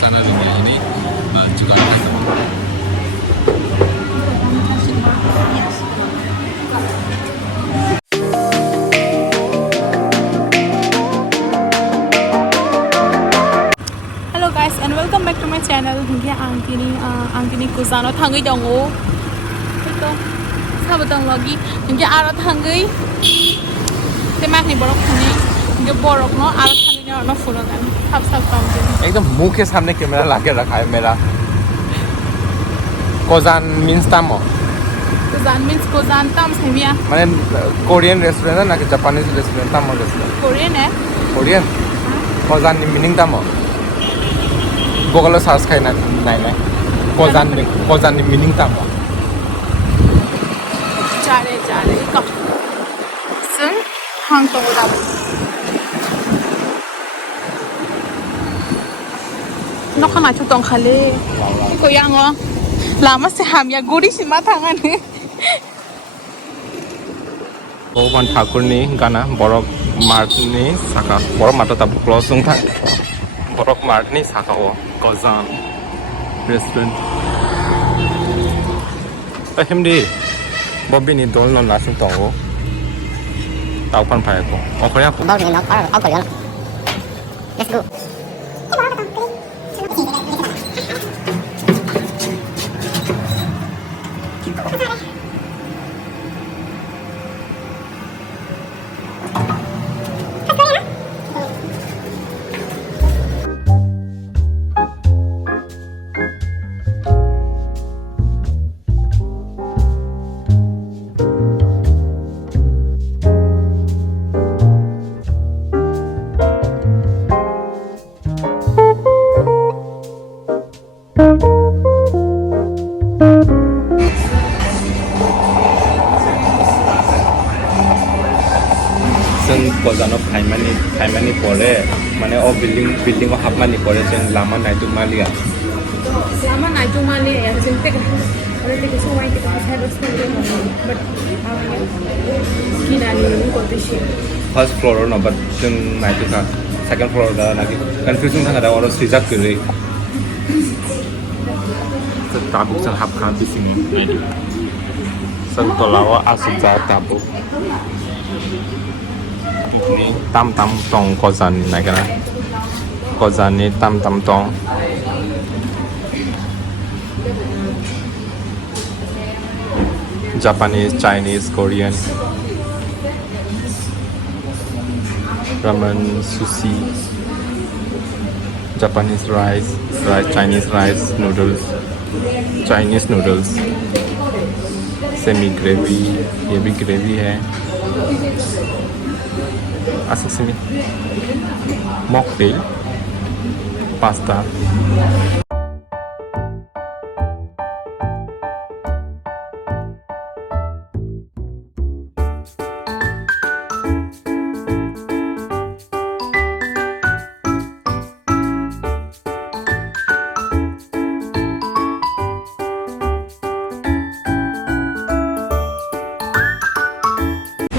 sana rupiah ini juga ada teman. Hello guys and welcome back to my channel. Hingga angkini kusano thangai dongo. Ito sabotang lagi hingga aro thangai. Temak ni borok thani hingga borok no aro thani no furangan. Sab pamte. एकदम मुंह के सामने camera लाके रखा है मेरा कोजान means तामो Kozan means Kozan tam semia. माने कोरियन रेस्टोरेंट है ना कि जापानीज रेस्टोरेंट तामो रेस्टोरेंट Korean eh? कोरियन कोजान मीनिंग तामो गूगल सर्च खाई ना नहीं कोजान मीनिंग तामो Jare kap. Sun hang tong dab. No khana chu tong khale. Ko yang o. Lama se ham ya guri sima thangan ne. भगवान ठाकुर नि गाना बरक मार्ट नि साका बरक मार्ट ता क्लोजिंग था बरक मार्ट नि साका ओ कोजान रेस्टोरेंट हिमदी बॉबी नि दोल न लासिं तंगो ताव फान फाय को ओखया को Bawang dengan apa ya? Let's go. जों गोजानाव फायमानि परे माने ओ बिल्डिं हाबमानि परे जों Lama नायदुमालिया Lama na chung mali ya sinte ka. Ore te so wai te ka sai restaurant de mo. But kinani ko bishi. First floor न बट जों नायदुका second floor दा नाकि कन्फ्यूजन थांगा दा और सिजाक गरे ताबुक जों हाबखा बिसिनि जों तलाव आसुजा Tabuk tam tong kozan này cái này kozan này tam tong Japanese, Chinese, Korean, ramen, sushi, Japanese rice, Chinese rice, noodles, Chinese noodles, semi gravy, ये भी gravy है sashimi, mocktail, pasta.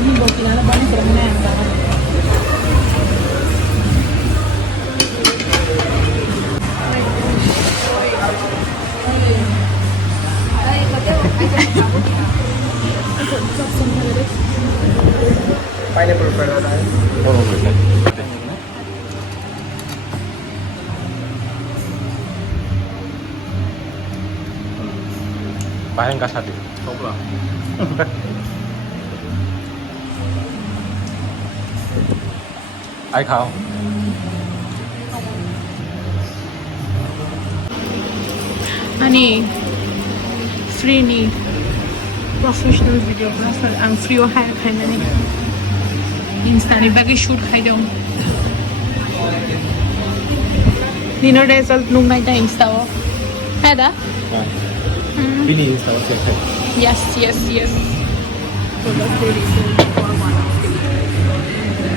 Ini bawa kinana bani kerana yang dah. Pineapple paradise. Oh, okay. Pahen ka sate. Sobra. Ai khao. Ani free ni professional videographer ang free o hire khai na ni insta ni bagi shoot khai dong Nino result nung mai ta insta o ada Bini sa sa. yes so that's really cool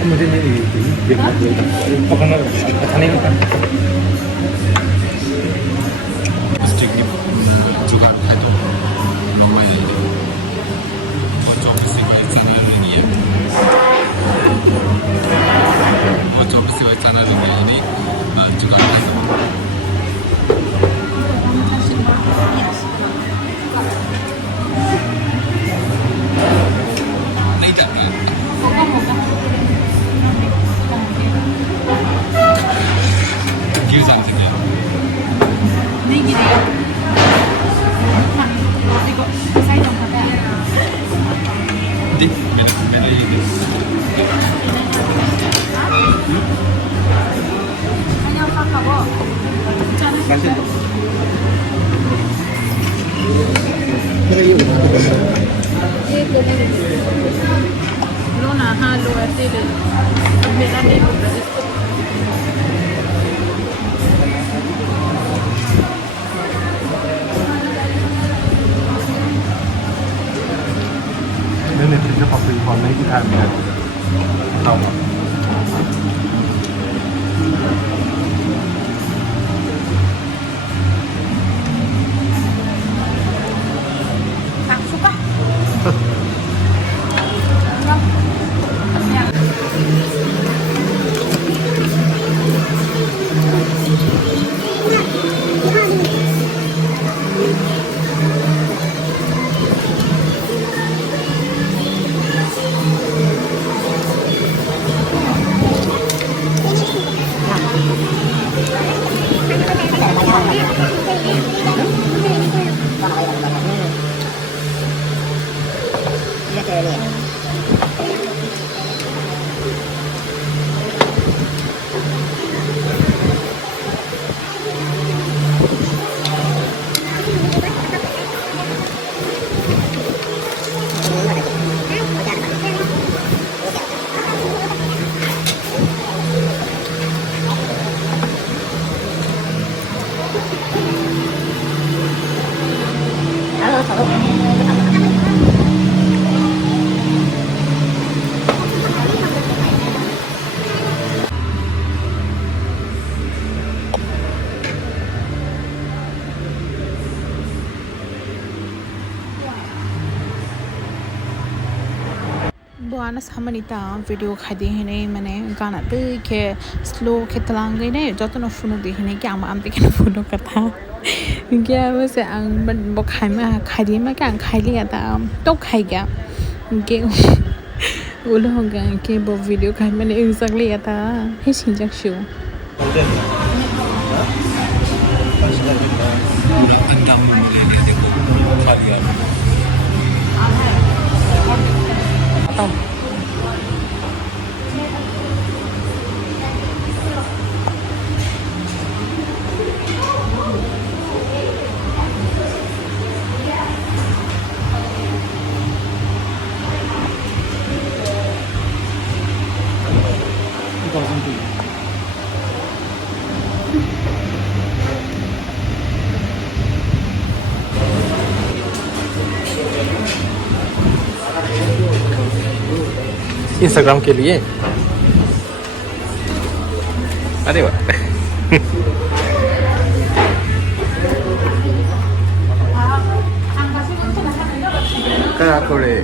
मुझे नहीं देखना पकड़ना अच्छा नहीं होता strictly जुगाड़ है तो नॉर्मल और चौबीस से कोई चैनल नहीं है और चौबीस से कोई चैनल नहीं है जुगाड़ है तो 길산지네요. 네기네요. 이거 사이즈 한번 네, 메뉴. 그냥 팍하고 괜찮아? Luna halo ate de mera de Nên chính cho phải còn lấy cái thằng này không tak suka. Bhaona सामनिता video khadi है नहीं मैंने गाना तो के स्लो के तलांगे नहीं जो तो न सुनो देखने क्या आम ते के फोटो कथा क्या वैसे आंग बन बखाई में खादी में क्या खाई लिया था तो खाई गया के उल्लू हो गया के वो वीडियो खाई मैंने इंस्टाग लिया था ही चिंजक शो इंस्टाग्राम के लिए अरे वाह क्या करे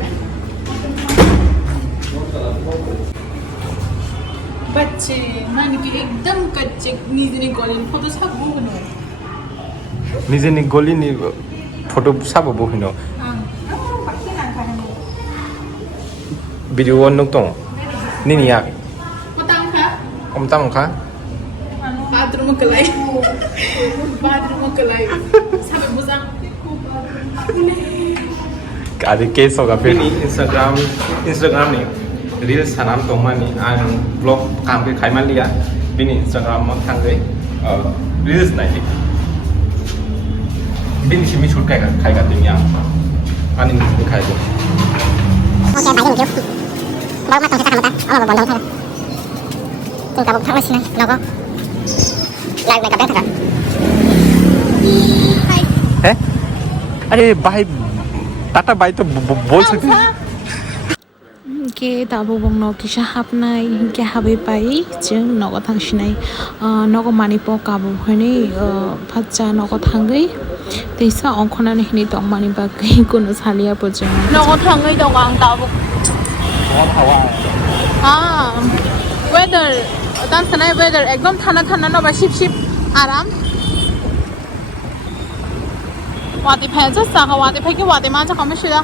बच्चे मान के एकदम कच्चे नीचे कॉलेज फोटो सब वो बनो निजेनि गलिनि फटो साबो बहिनो भिडिअ नुक दं निनिया मतang ka omtam ka bathroom kelai sabe buzang ada case oga ini Instagram ni reels sanam tongmani ang vlog kam ke khaiman liya bini Instagram mo thangai reels nai bini simi shoot kai ga tinya ani ni khai do Oke, baik ini dia. Bawa matang kita kamu tak? Oh, bondong saya. Tinggal buka mesin nih, logo. Live makeup kan? है अरे भाई टाटा भाई तो बोल सकते हैं के दाबो बंग किसा हाबनाय के हाबै पाई जों नग थांसिनाय नग मानिपो काबो हनै फाच्चा नग थांगै दैसा अंखनानै हनै दं मानि बागै कोनो सालिया पजों नग थांगै दं आं दाबो वेदर दाम सनाय वेदर एकदम थाना थाना नबा शिप शिप आराम वाते फैजा साहा वाते फैके वाते मा जा कमशिदा